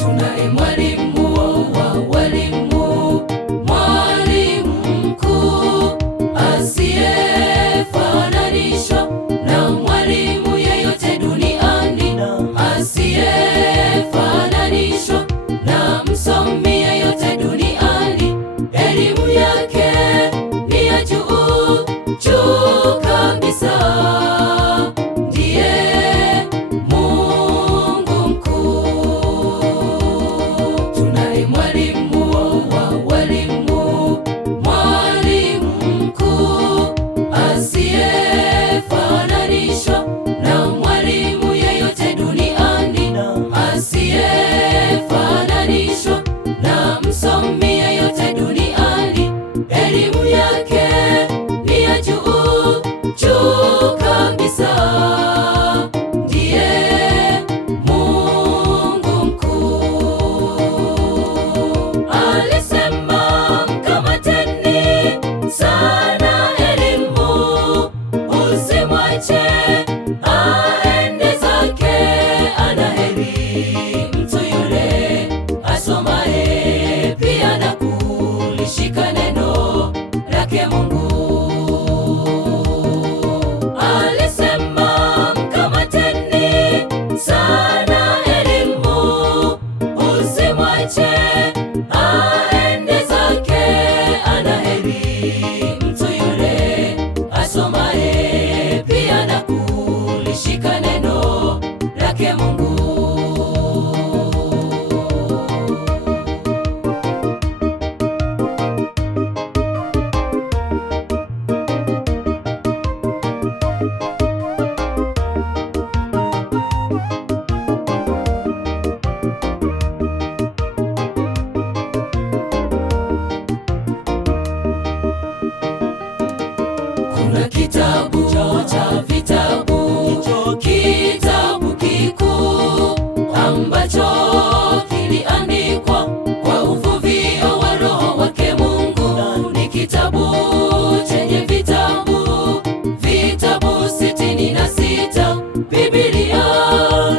Tunaye mwalimu wa walimu, mwalimu mkuu asiyefananishwa na mwalimu yeyote duniani, asiyefananishwa na msomi yeyote duniani. Elimu yake ni ya juu juu kabisa. Elimu yake ni ya juu juu kabisa. Ndiye Mungu mkuu. Alisema mkamateni sana elimu, usimwache aende zake. Ana heri mtu yule asomaye pia na kulishika neno lake Mungu. Alisema mkamateni sana elimu, usimwache aende zake. Ana heri mtu yule asomaye pia na kulishika neno lake Mungu. Kuna kitabu cha vitabu, kitabu kikuu ambacho kiliandikwa kwa uvuvio wa Roho wake Mungu. Ni kitabu chenye vitabu 66. Biblia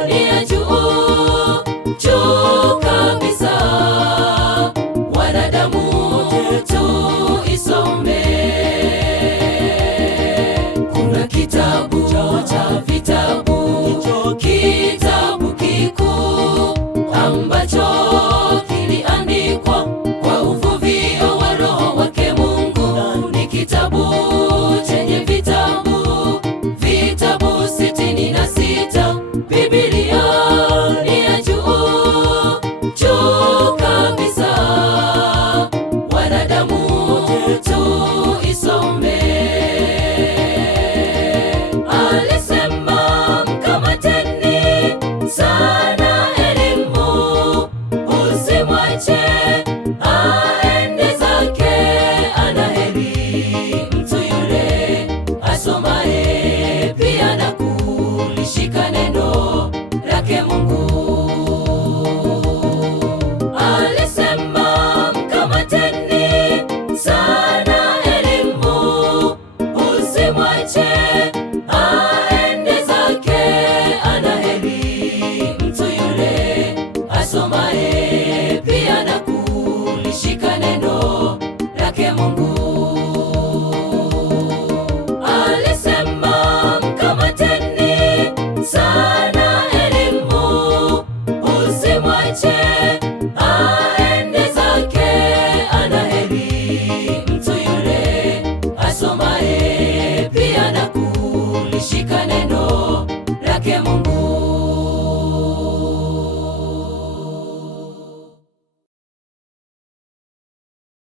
ni ya juu juu kabisa. Wanadamu tuisome. Kitabu cha vitabu, kitabu kikuu ambacho kiliandikwa kwa uvuvio wa Roho wake Mungu. Ni kitabu chenye vitabu 66. Biblia ni ya juu juu kabisa. Wanadamu tuisome. Alisema mkamateni sana elimu, usimwache aende zake. Ana heri mtu yule asomaye pia na kulishika neno lake Mungu. Alisema mkamateni sana elimu, usimwache aende zake. Ana heri mtu yule asomaye